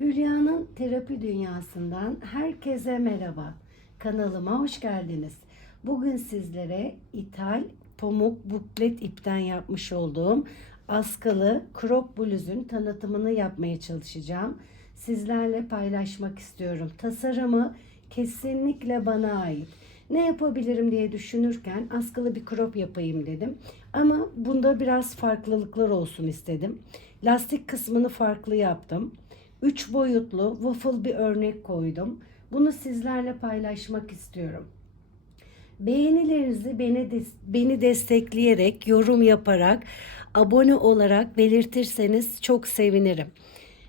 Hülya'nın terapi dünyasından herkese merhaba. Kanalıma hoş geldiniz. Bugün sizlere ithal pamuk buklet ipten yapmış olduğum askılı crop bluzun tanıtımını yapmaya çalışacağım. Sizlerle paylaşmak istiyorum. Tasarımı kesinlikle bana ait. Ne yapabilirim diye düşünürken askılı bir crop yapayım dedim. Ama bunda biraz farklılıklar olsun istedim. Lastik kısmını farklı yaptım. 3 boyutlu waffle bir örnek koydum. Bunu sizlerle paylaşmak istiyorum. Beğenilerinizi beni, des- beni destekleyerek, yorum yaparak, abone olarak belirtirseniz çok sevinirim.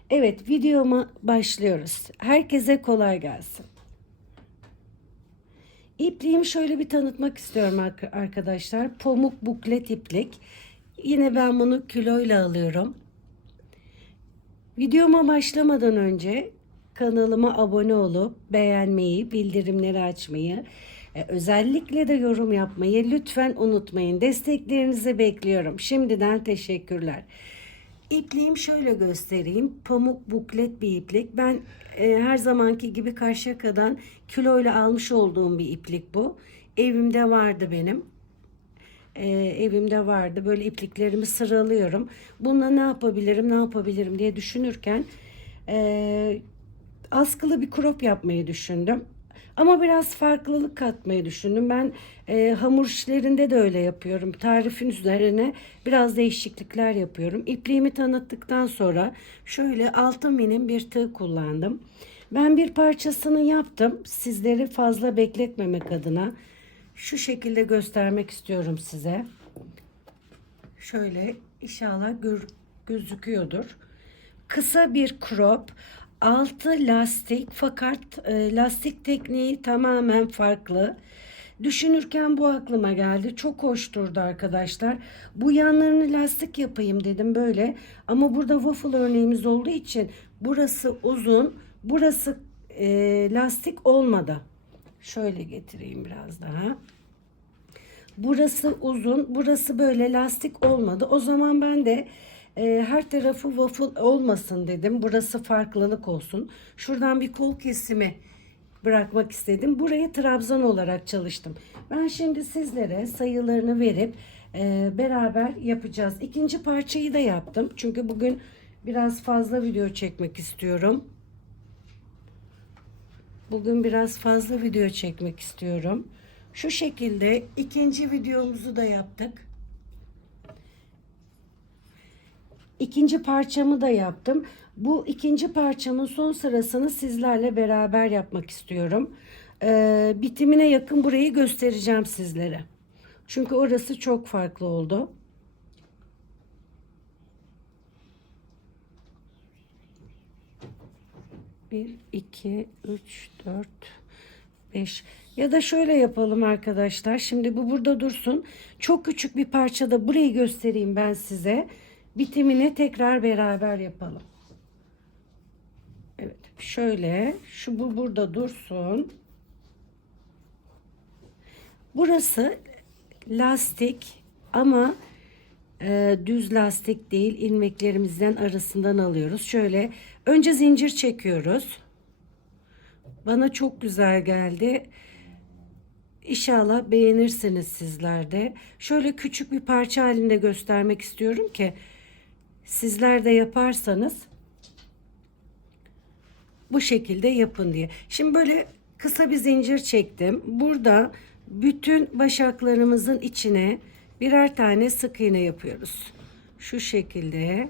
Evet, videoma başlıyoruz. Herkese kolay gelsin. İpliğimi şöyle bir tanıtmak istiyorum ar- arkadaşlar. Pamuk buklet iplik. Yine ben bunu kiloyla alıyorum. Videoma başlamadan önce kanalıma abone olup beğenmeyi, bildirimleri açmayı, e, özellikle de yorum yapmayı lütfen unutmayın. Desteklerinizi bekliyorum. Şimdiden teşekkürler. İpliğim şöyle göstereyim. Pamuk buklet bir iplik. Ben e, her zamanki gibi Karşıyaka'dan kiloyla almış olduğum bir iplik bu. Evimde vardı benim e, evimde vardı. Böyle ipliklerimi sıralıyorum. Bununla ne yapabilirim, ne yapabilirim diye düşünürken e, askılı bir crop yapmayı düşündüm. Ama biraz farklılık katmayı düşündüm. Ben e, hamur işlerinde de öyle yapıyorum. Tarifin üzerine biraz değişiklikler yapıyorum. İpliğimi tanıttıktan sonra şöyle 6 milim bir tığ kullandım. Ben bir parçasını yaptım. Sizleri fazla bekletmemek adına şu şekilde göstermek istiyorum size. Şöyle inşallah gör, gözüküyordur. Kısa bir crop, altı lastik fakat e, lastik tekniği tamamen farklı. Düşünürken bu aklıma geldi. Çok hoş durdu arkadaşlar. Bu yanlarını lastik yapayım dedim böyle. Ama burada waffle örneğimiz olduğu için burası uzun, burası e, lastik olmadı. Şöyle getireyim biraz daha. Burası uzun, burası böyle lastik olmadı. O zaman ben de e, her tarafı waffle olmasın dedim. Burası farklılık olsun. Şuradan bir kol kesimi bırakmak istedim. Burayı trabzan olarak çalıştım. Ben şimdi sizlere sayılarını verip e, beraber yapacağız. İkinci parçayı da yaptım. Çünkü bugün biraz fazla video çekmek istiyorum. Bugün biraz fazla video çekmek istiyorum. Şu şekilde ikinci videomuzu da yaptık. İkinci parçamı da yaptım. Bu ikinci parçamın son sırasını sizlerle beraber yapmak istiyorum. Ee, bitimine yakın burayı göstereceğim sizlere. Çünkü orası çok farklı oldu. Bir, iki, üç, dört, beş. Ya da şöyle yapalım arkadaşlar. Şimdi bu burada dursun. Çok küçük bir parçada burayı göstereyim ben size. Bitimini tekrar beraber yapalım. Evet. Şöyle. Şu bu burada dursun. Burası lastik ama e, düz lastik değil ilmeklerimizden arasından alıyoruz. Şöyle önce zincir çekiyoruz. Bana çok güzel geldi. İnşallah beğenirsiniz sizler de. Şöyle küçük bir parça halinde göstermek istiyorum ki sizler de yaparsanız bu şekilde yapın diye. Şimdi böyle kısa bir zincir çektim. Burada bütün başaklarımızın içine birer tane sık iğne yapıyoruz. Şu şekilde.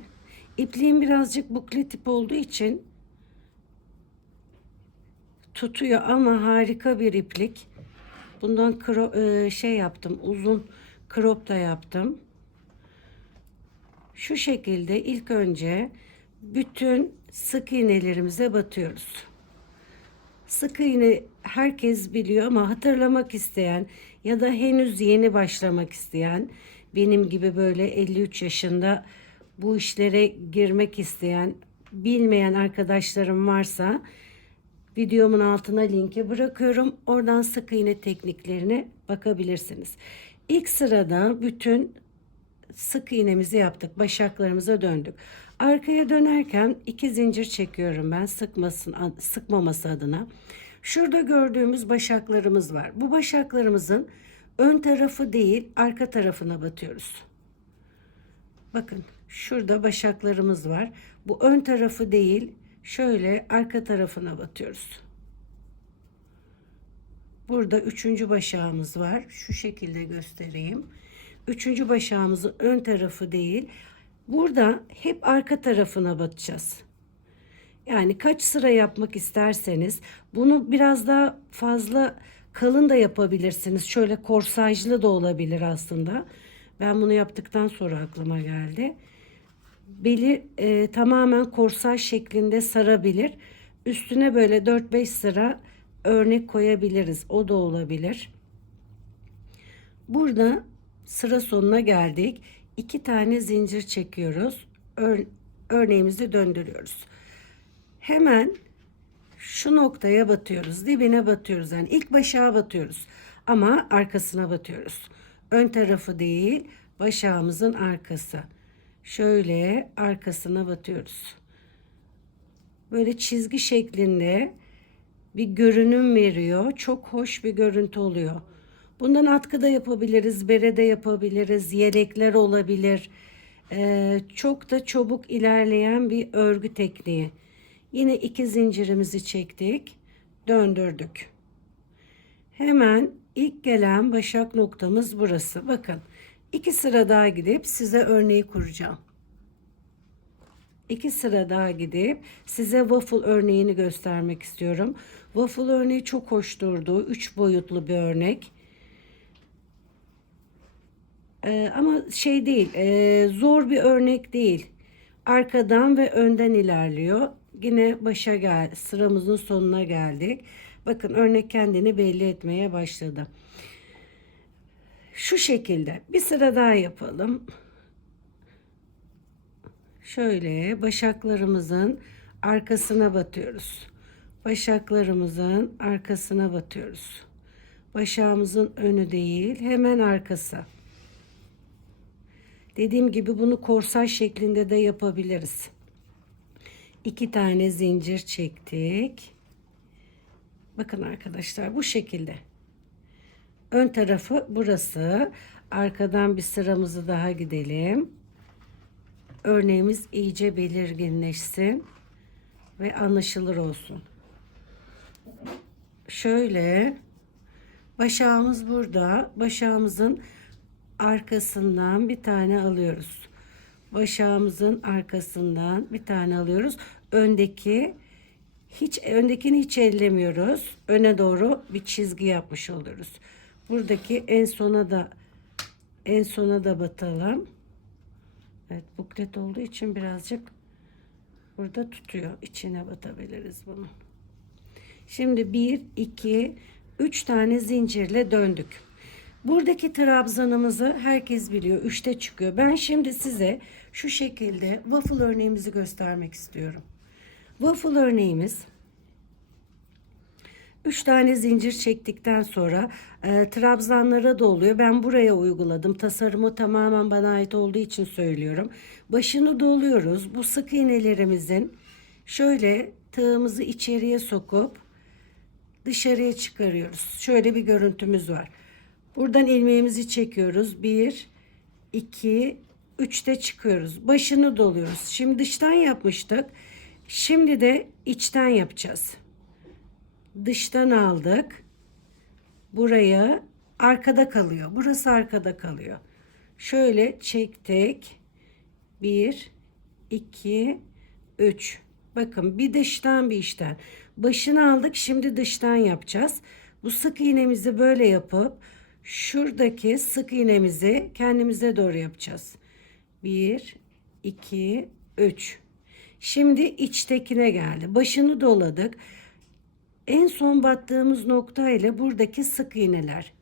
İpliğim birazcık buklet tip olduğu için tutuyor ama harika bir iplik. Bundan kro, e, şey yaptım. Uzun crop da yaptım. Şu şekilde ilk önce bütün sık iğnelerimize batıyoruz. Sık iğne herkes biliyor ama hatırlamak isteyen ya da henüz yeni başlamak isteyen benim gibi böyle 53 yaşında bu işlere girmek isteyen bilmeyen arkadaşlarım varsa videomun altına linki bırakıyorum. Oradan sık iğne tekniklerine bakabilirsiniz. İlk sırada bütün sık iğnemizi yaptık. Başaklarımıza döndük. Arkaya dönerken iki zincir çekiyorum ben sıkmasın sıkmaması adına. Şurada gördüğümüz başaklarımız var. Bu başaklarımızın ön tarafı değil arka tarafına batıyoruz. Bakın şurada başaklarımız var. Bu ön tarafı değil şöyle arka tarafına batıyoruz. Burada üçüncü başağımız var. Şu şekilde göstereyim. Üçüncü başağımızın ön tarafı değil. Burada hep arka tarafına batacağız. Yani kaç sıra yapmak isterseniz bunu biraz daha fazla kalın da yapabilirsiniz. Şöyle korsajlı da olabilir aslında. Ben bunu yaptıktan sonra aklıma geldi. Beli e, tamamen korsaj şeklinde sarabilir. Üstüne böyle 4-5 sıra örnek koyabiliriz. O da olabilir. Burada sıra sonuna geldik. İki tane zincir çekiyoruz. Ör, örneğimizi döndürüyoruz. Hemen şu noktaya batıyoruz. Dibine batıyoruz. Yani ilk başağa batıyoruz. Ama arkasına batıyoruz. Ön tarafı değil, başağımızın arkası. Şöyle arkasına batıyoruz. Böyle çizgi şeklinde bir görünüm veriyor. Çok hoş bir görüntü oluyor. Bundan atkı da yapabiliriz, bere de yapabiliriz, yelekler olabilir. Ee, çok da çabuk ilerleyen bir örgü tekniği. Yine iki zincirimizi çektik, döndürdük. Hemen ilk gelen başak noktamız burası. Bakın iki sıra daha gidip size örneği kuracağım. İki sıra daha gidip size waffle örneğini göstermek istiyorum. Waffle örneği çok hoş durdu. Üç boyutlu bir örnek. Ee, ama şey değil, e, zor bir örnek değil. Arkadan ve önden ilerliyor. Yine başa gel, sıramızın sonuna geldik. Bakın örnek kendini belli etmeye başladı. Şu şekilde bir sıra daha yapalım. Şöyle başaklarımızın arkasına batıyoruz. Başaklarımızın arkasına batıyoruz. Başağımızın önü değil, hemen arkası. Dediğim gibi bunu korsaj şeklinde de yapabiliriz. İki tane zincir çektik. Bakın arkadaşlar bu şekilde. Ön tarafı burası. Arkadan bir sıramızı daha gidelim. Örneğimiz iyice belirginleşsin ve anlaşılır olsun. Şöyle başağımız burada. Başağımızın arkasından bir tane alıyoruz. Başağımızın arkasından bir tane alıyoruz. Öndeki hiç öndekini hiç ellemiyoruz. Öne doğru bir çizgi yapmış oluyoruz. Buradaki en sona da en sona da batalım. Evet buklet olduğu için birazcık burada tutuyor. İçine batabiliriz bunu. Şimdi bir, iki, üç tane zincirle döndük. Buradaki trabzanımızı herkes biliyor. Üçte çıkıyor. Ben şimdi size şu şekilde waffle örneğimizi göstermek istiyorum. Waffle örneğimiz 3 tane zincir çektikten sonra e, trabzanlara da oluyor. Ben buraya uyguladım. Tasarımı tamamen bana ait olduğu için söylüyorum. Başını doluyoruz. Bu sık iğnelerimizin şöyle tığımızı içeriye sokup dışarıya çıkarıyoruz. Şöyle bir görüntümüz var. Buradan ilmeğimizi çekiyoruz. 1 2 3'te çıkıyoruz. Başını doluyoruz. Şimdi dıştan yapmıştık. Şimdi de içten yapacağız. Dıştan aldık. Buraya arkada kalıyor. Burası arkada kalıyor. Şöyle çektik. 1 2 3 Bakın bir dıştan bir içten. Başını aldık. Şimdi dıştan yapacağız. Bu sık iğnemizi böyle yapıp şuradaki sık iğnemizi kendimize doğru yapacağız. 1 2 3 Şimdi içtekine geldi. Başını doladık. En son battığımız nokta ile buradaki sık iğneler.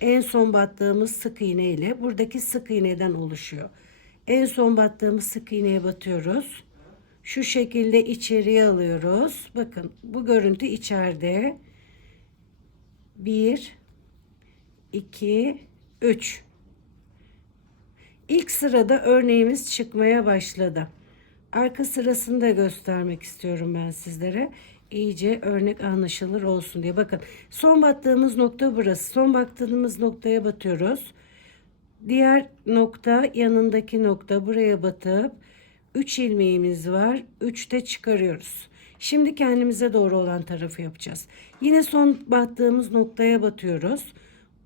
En son battığımız sık iğne ile buradaki sık iğneden oluşuyor. En son battığımız sık iğneye batıyoruz. Şu şekilde içeriye alıyoruz. Bakın bu görüntü içeride. 1 2 3 İlk sırada örneğimiz çıkmaya başladı. Arka sırasını da göstermek istiyorum ben sizlere. İyice örnek anlaşılır olsun diye. Bakın son battığımız nokta burası. Son battığımız noktaya batıyoruz. Diğer nokta yanındaki nokta buraya batıp 3 ilmeğimiz var. 3'te çıkarıyoruz. Şimdi kendimize doğru olan tarafı yapacağız. Yine son battığımız noktaya batıyoruz.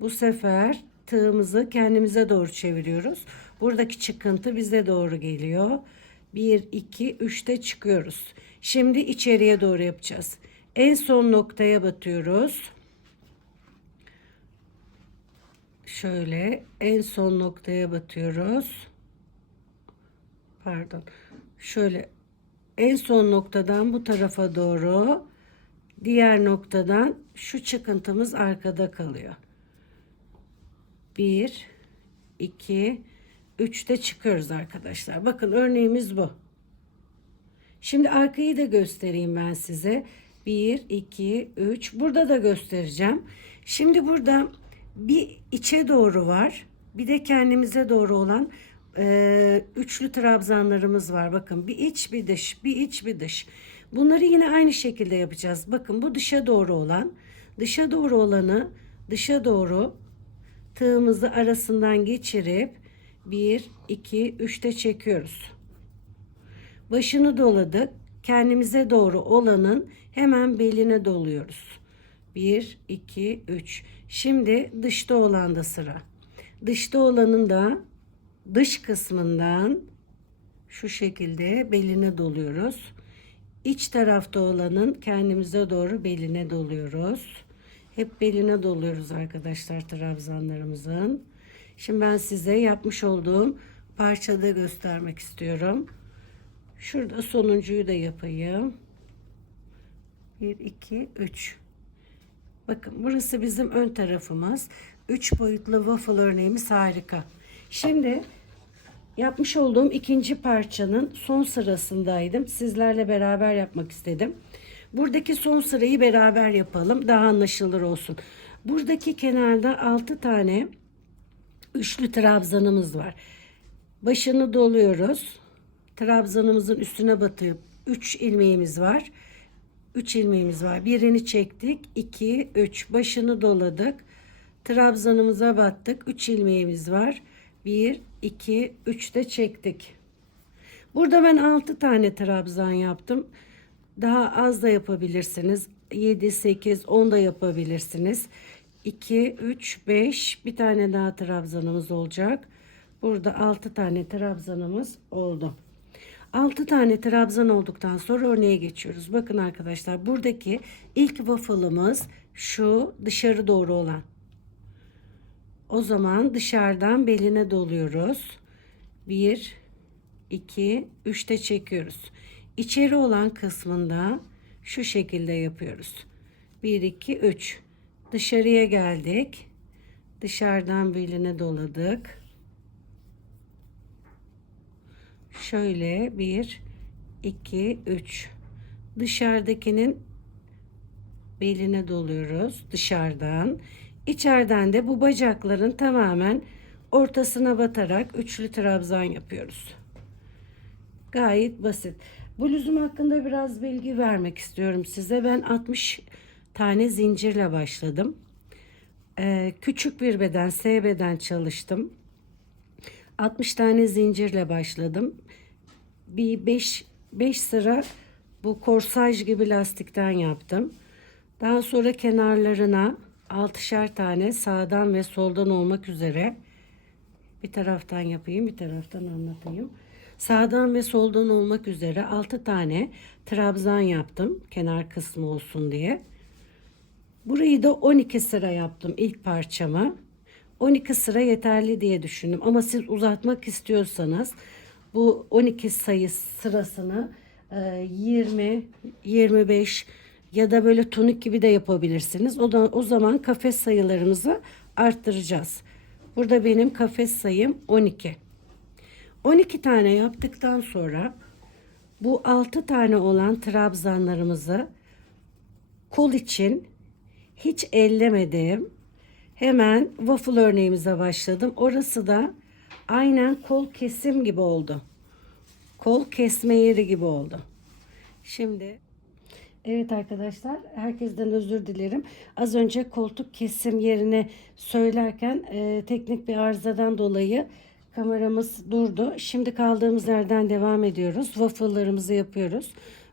Bu sefer tığımızı kendimize doğru çeviriyoruz. Buradaki çıkıntı bize doğru geliyor. 1, 2, 3'te çıkıyoruz. Şimdi içeriye doğru yapacağız. En son noktaya batıyoruz. Şöyle en son noktaya batıyoruz. Pardon. Şöyle en son noktadan bu tarafa doğru diğer noktadan şu çıkıntımız arkada kalıyor. 1 2 3'te çıkıyoruz arkadaşlar. Bakın örneğimiz bu. Şimdi arkayı da göstereyim ben size. 1 2 3 burada da göstereceğim. Şimdi burada bir içe doğru var. Bir de kendimize doğru olan e, üçlü trabzanlarımız var. Bakın bir iç bir dış, bir iç bir dış. Bunları yine aynı şekilde yapacağız. Bakın bu dışa doğru olan, dışa doğru olanı dışa doğru tığımızı arasından geçirip 1, 2, 3'te çekiyoruz. Başını doladık. Kendimize doğru olanın hemen beline doluyoruz. 1, 2, 3. Şimdi dışta olan da sıra. Dışta olanın da dış kısmından şu şekilde beline doluyoruz. İç tarafta olanın kendimize doğru beline doluyoruz. Hep beline doluyoruz arkadaşlar trabzanlarımızın. Şimdi ben size yapmış olduğum parçada göstermek istiyorum. Şurada sonuncuyu da yapayım. 1, 2, 3. Bakın burası bizim ön tarafımız. 3 boyutlu waffle örneğimiz harika. Şimdi yapmış olduğum ikinci parçanın son sırasındaydım. Sizlerle beraber yapmak istedim. Buradaki son sırayı beraber yapalım. Daha anlaşılır olsun. Buradaki kenarda 6 tane üçlü trabzanımız var. Başını doluyoruz. Trabzanımızın üstüne batıp 3 ilmeğimiz var. 3 ilmeğimiz var. Birini çektik. 2, 3. Başını doladık. Trabzanımıza battık. 3 ilmeğimiz var. 1, 2, 3 de çektik. Burada ben 6 tane trabzan yaptım. Daha az da yapabilirsiniz. 7, 8, 10 da yapabilirsiniz. 2, 3, 5 bir tane daha trabzanımız olacak. Burada 6 tane trabzanımız oldu. 6 tane trabzan olduktan sonra örneğe geçiyoruz. Bakın arkadaşlar buradaki ilk waffle'ımız şu dışarı doğru olan. O zaman dışarıdan beline doluyoruz. 1 2 3'te çekiyoruz. İçeri olan kısmında şu şekilde yapıyoruz. 1 2 3 dışarıya geldik. Dışarıdan beline doladık. Şöyle 1 2 3 dışarıdakinin beline doluyoruz dışarıdan. İçeriden de bu bacakların tamamen ortasına batarak üçlü trabzan yapıyoruz. Gayet basit. Bluzum hakkında biraz bilgi vermek istiyorum size. Ben 60 tane zincirle başladım. Ee, küçük bir beden, S beden çalıştım. 60 tane zincirle başladım. Bir 5 5 sıra bu korsaj gibi lastikten yaptım. Daha sonra kenarlarına altışar tane sağdan ve soldan olmak üzere bir taraftan yapayım, bir taraftan anlatayım. Sağdan ve soldan olmak üzere 6 tane trabzan yaptım kenar kısmı olsun diye. Burayı da 12 sıra yaptım ilk parçamı. 12 sıra yeterli diye düşündüm ama siz uzatmak istiyorsanız bu 12 sayı sırasını 20, 25 ya da böyle tunik gibi de yapabilirsiniz. O da o zaman kafes sayılarımızı arttıracağız. Burada benim kafes sayım 12. 12 tane yaptıktan sonra bu 6 tane olan trabzanlarımızı kol için hiç ellemedim. Hemen waffle örneğimize başladım. Orası da aynen kol kesim gibi oldu. kol kesme yeri gibi oldu. Şimdi Evet arkadaşlar, herkesten özür dilerim. Az önce koltuk kesim yerini söylerken e, teknik bir arızadan dolayı kameramız durdu. Şimdi kaldığımız yerden devam ediyoruz. Waffle'larımızı yapıyoruz.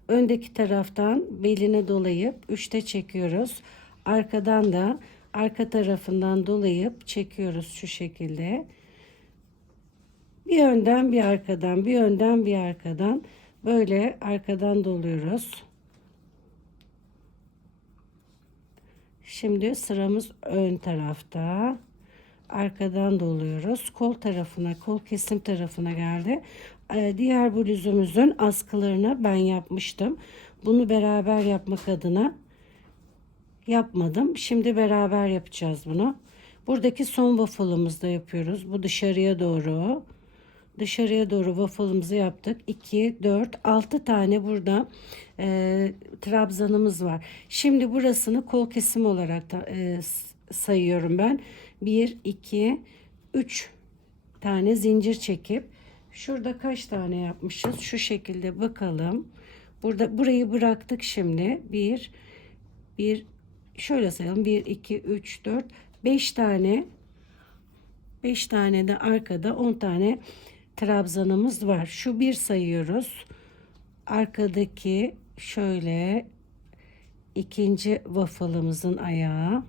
Öndeki taraftan beline dolayıp üçte çekiyoruz. Arkadan da arka tarafından dolayıp çekiyoruz şu şekilde. Bir önden bir arkadan, bir önden bir arkadan böyle arkadan doluyoruz. Şimdi sıramız ön tarafta. Arkadan doluyoruz. Kol tarafına, kol kesim tarafına geldi. Ee, Diğer bluzumuzun askılarını ben yapmıştım. Bunu beraber yapmak adına yapmadım. Şimdi beraber yapacağız bunu. Buradaki son waffle'ımızda yapıyoruz. Bu dışarıya doğru. Dışarıya doğru waffle'ımızı yaptık. 2, 4, 6 tane burada e, trabzanımız var. Şimdi burasını kol kesim olarak da, e, sayıyorum ben. 1, 2, 3 tane zincir çekip şurada kaç tane yapmışız? Şu şekilde bakalım. Burada burayı bıraktık şimdi. 1 1 şöyle sayalım. 1 2 3 4 5 tane 5 tane de arkada 10 tane trabzanımız var. Şu bir sayıyoruz. Arkadaki şöyle ikinci waffle'ımızın ayağı.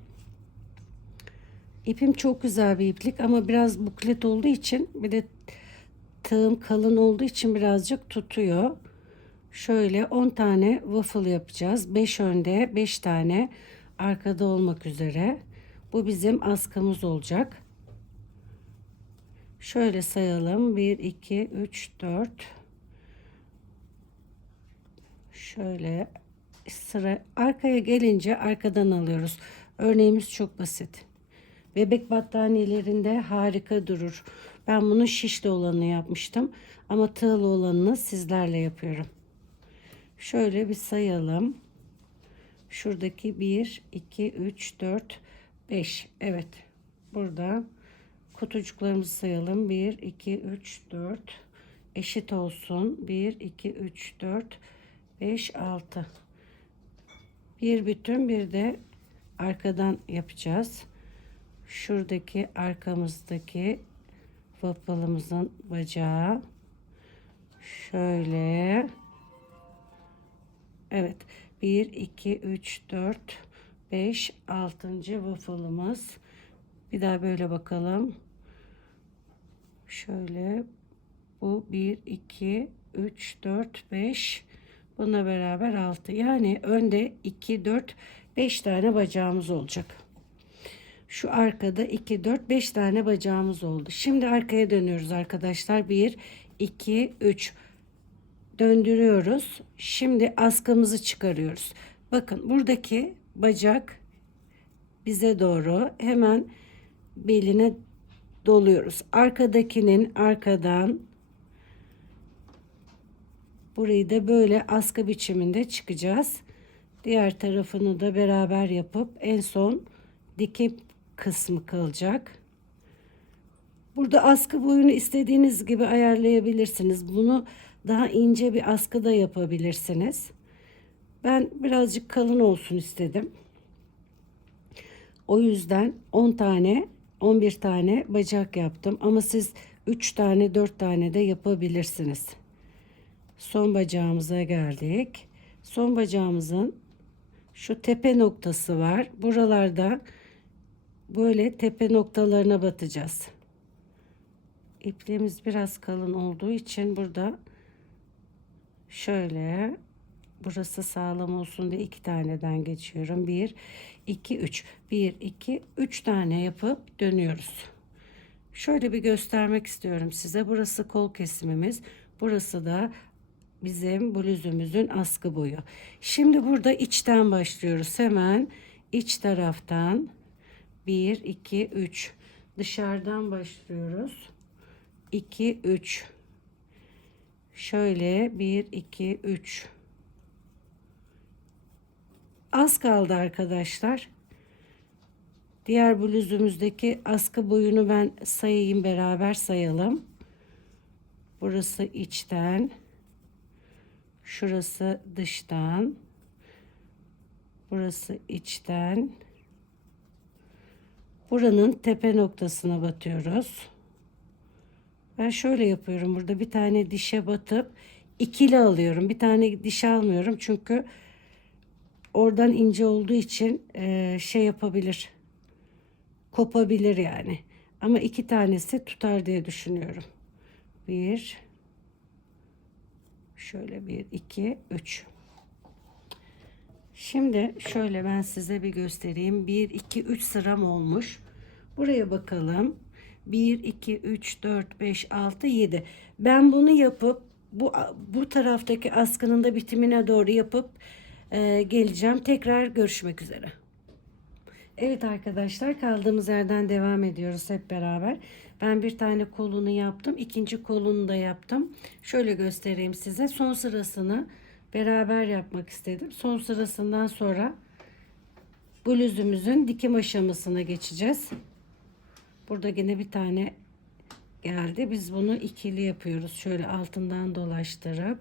İpim çok güzel bir iplik ama biraz buklet olduğu için bir de tığım kalın olduğu için birazcık tutuyor. Şöyle 10 tane waffle yapacağız. 5 önde, 5 tane arkada olmak üzere. Bu bizim askımız olacak. Şöyle sayalım. 1, 2, 3, 4. Şöyle sıra arkaya gelince arkadan alıyoruz. Örneğimiz çok basit. Bebek battaniyelerinde harika durur. Ben bunun şişli olanını yapmıştım. Ama tığlı olanını sizlerle yapıyorum. Şöyle bir sayalım. Şuradaki 1, 2, 3, 4, 5. Evet. Burada kutucuklarımızı sayalım. 1, 2, 3, 4. Eşit olsun. 1, 2, 3, 4, 5, 6. Bir bütün bir de arkadan yapacağız. Şuradaki arkamızdaki waffle'ımızın bacağı şöyle evet 1 2 3 4 5 6. waffle'ımız. Bir daha böyle bakalım. Şöyle bu 1 2 3 4 5 bununla beraber 6 yani önde 2 4 5 tane bacağımız olacak. Şu arkada 2 4 5 tane bacağımız oldu. Şimdi arkaya dönüyoruz arkadaşlar. 1 2 3 döndürüyoruz şimdi askımızı çıkarıyoruz bakın buradaki bacak bize doğru hemen beline doluyoruz. Arkadakinin arkadan burayı da böyle askı biçiminde çıkacağız. Diğer tarafını da beraber yapıp en son dikip kısmı kalacak. Burada askı boyunu istediğiniz gibi ayarlayabilirsiniz. Bunu daha ince bir askı da yapabilirsiniz. Ben birazcık kalın olsun istedim. O yüzden 10 tane 11 tane bacak yaptım ama siz 3 tane 4 tane de yapabilirsiniz. Son bacağımıza geldik. Son bacağımızın şu tepe noktası var. Buralarda böyle tepe noktalarına batacağız. İpliğimiz biraz kalın olduğu için burada şöyle burası sağlam olsun diye iki taneden geçiyorum. Bir, 2 3 1 2 3 tane yapıp dönüyoruz. Şöyle bir göstermek istiyorum size. Burası kol kesimimiz. Burası da bizim bluzumuzun askı boyu. Şimdi burada içten başlıyoruz. Hemen iç taraftan 1 2 3 dışarıdan başlıyoruz. 2 3 şöyle 1 2 3 Az kaldı arkadaşlar. Diğer bluzumuzdaki askı boyunu ben sayayım beraber sayalım. Burası içten. Şurası dıştan. Burası içten. Buranın tepe noktasına batıyoruz. Ben şöyle yapıyorum. Burada bir tane dişe batıp ikili alıyorum. Bir tane diş almıyorum çünkü oradan ince olduğu için eee, şey yapabilir. Kopabilir yani. Ama iki tanesi tutar diye düşünüyorum. Bir. Şöyle bir, iki, üç. Şimdi şöyle ben size bir göstereyim. 1, 2, 3 sıram olmuş. Buraya bakalım. 1, 2, 3, 4, 5, 6, 7. Ben bunu yapıp bu bu taraftaki askının da bitimine doğru yapıp e, geleceğim. Tekrar görüşmek üzere. Evet arkadaşlar kaldığımız yerden devam ediyoruz hep beraber. Ben bir tane kolunu yaptım. ikinci kolunu da yaptım. Şöyle göstereyim size. Son sırasını beraber yapmak istedim. Son sırasından sonra bluzumuzun dikim aşamasına geçeceğiz. Burada yine bir tane geldi. Biz bunu ikili yapıyoruz. Şöyle altından dolaştırıp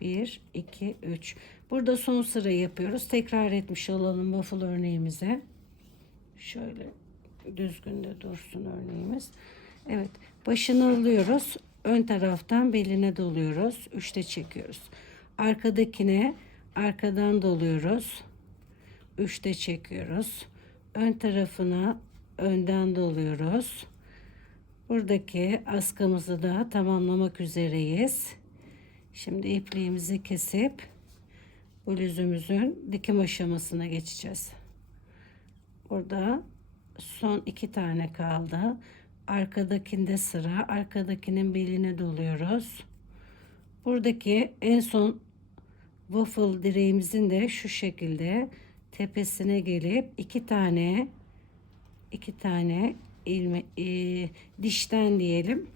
1, 2, 3. Burada son sırayı yapıyoruz. Tekrar etmiş olalım waffle örneğimize. Şöyle düzgün de dursun örneğimiz. Evet başını alıyoruz. Ön taraftan beline doluyoruz. Üçte çekiyoruz. Arkadakine arkadan doluyoruz. Üçte çekiyoruz. Ön tarafına önden doluyoruz. Buradaki askımızı da tamamlamak üzereyiz. Şimdi ipliğimizi kesip bluzumuzun dikim aşamasına geçeceğiz. Burada son iki tane kaldı. Arkadakinde sıra. Arkadakinin beline doluyoruz. Buradaki en son waffle direğimizin de şu şekilde tepesine gelip iki tane iki tane ilme, e, dişten diyelim.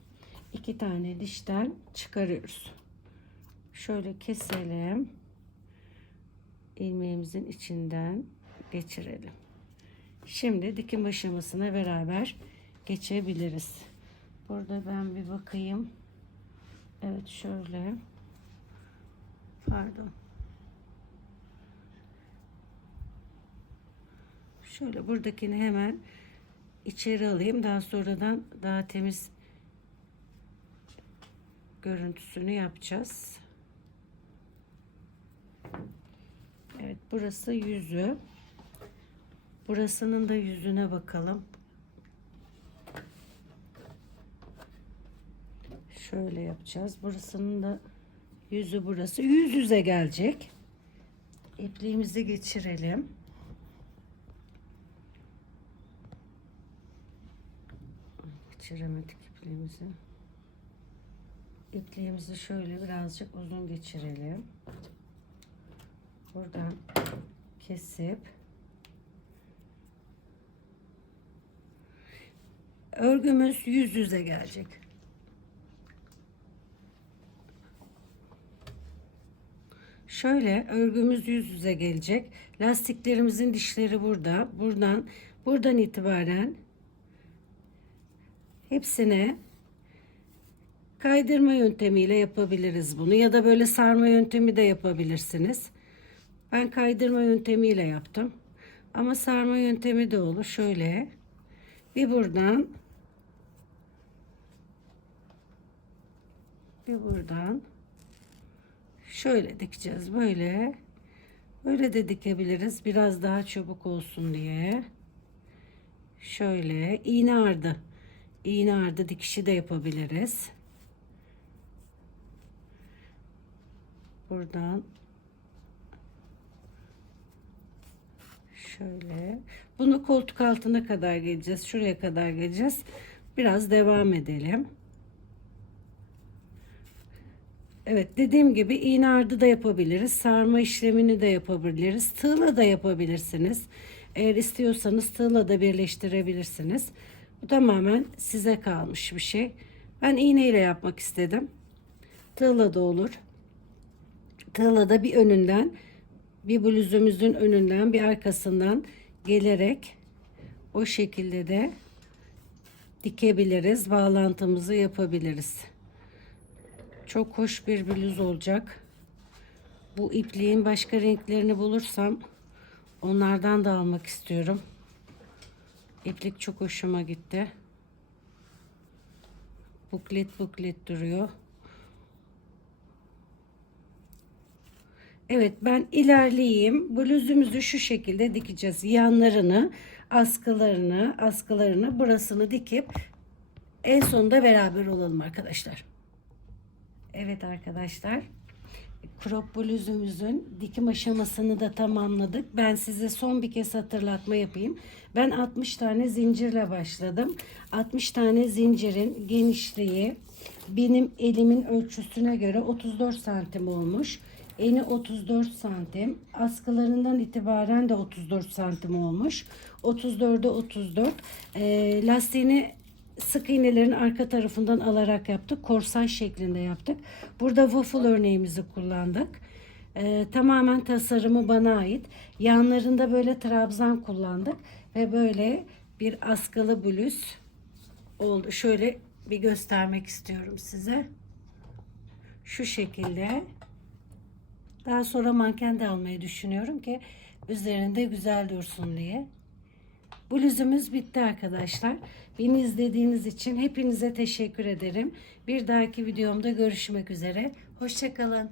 iki tane dişten çıkarıyoruz. Şöyle keselim. ilmeğimizin içinden geçirelim. Şimdi dikim aşamasına beraber geçebiliriz. Burada ben bir bakayım. Evet şöyle. Pardon. Şöyle buradakini hemen içeri alayım. Daha sonradan daha temiz görüntüsünü yapacağız. Evet burası yüzü. Burasının da yüzüne bakalım. Şöyle yapacağız. Burasının da yüzü burası. Yüz yüze gelecek. İpliğimizi geçirelim. Geçiremedik ipliğimizi. İpliğimizi şöyle birazcık uzun geçirelim. Buradan kesip örgümüz yüz yüze gelecek. Şöyle örgümüz yüz yüze gelecek. Lastiklerimizin dişleri burada. Buradan buradan itibaren hepsine kaydırma yöntemiyle yapabiliriz bunu ya da böyle sarma yöntemi de yapabilirsiniz. Ben kaydırma yöntemiyle yaptım. Ama sarma yöntemi de olur. Şöyle bir buradan bir buradan şöyle dikeceğiz böyle böyle de dikebiliriz biraz daha çabuk olsun diye şöyle iğne ardı iğne ardı dikişi de yapabiliriz buradan şöyle bunu koltuk altına kadar geleceğiz şuraya kadar geleceğiz biraz devam edelim Evet dediğim gibi iğne ardı da yapabiliriz. Sarma işlemini de yapabiliriz. Tığla da yapabilirsiniz. Eğer istiyorsanız tığla da birleştirebilirsiniz. Bu tamamen size kalmış bir şey. Ben iğneyle yapmak istedim. Tığla da olur. Tığla da bir önünden bir bluzumuzun önünden bir arkasından gelerek o şekilde de dikebiliriz. Bağlantımızı yapabiliriz. Çok hoş bir bluz olacak. Bu ipliğin başka renklerini bulursam onlardan da almak istiyorum. İplik çok hoşuma gitti. Buklet buklet duruyor. Evet ben ilerleyeyim. Bluzumuzu şu şekilde dikeceğiz. Yanlarını, askılarını, askılarını, burasını dikip en sonunda beraber olalım arkadaşlar. Evet arkadaşlar. Crop bluzumuzun dikim aşamasını da tamamladık. Ben size son bir kez hatırlatma yapayım. Ben 60 tane zincirle başladım. 60 tane zincirin genişliği benim elimin ölçüsüne göre 34 santim olmuş. Eni 34 santim. Askılarından itibaren de 34 santim olmuş. 34'e 34. Ee, lastiğini sık iğnelerin arka tarafından alarak yaptık. Korsaj şeklinde yaptık. Burada waffle örneğimizi kullandık. Ee, tamamen tasarımı bana ait. Yanlarında böyle trabzan kullandık. Ve böyle bir askılı bluz oldu. Şöyle bir göstermek istiyorum size. Şu şekilde. Daha sonra manken de almayı düşünüyorum ki üzerinde güzel dursun diye. Bluzumuz bitti arkadaşlar. Beni izlediğiniz için hepinize teşekkür ederim. Bir dahaki videomda görüşmek üzere. Hoşçakalın.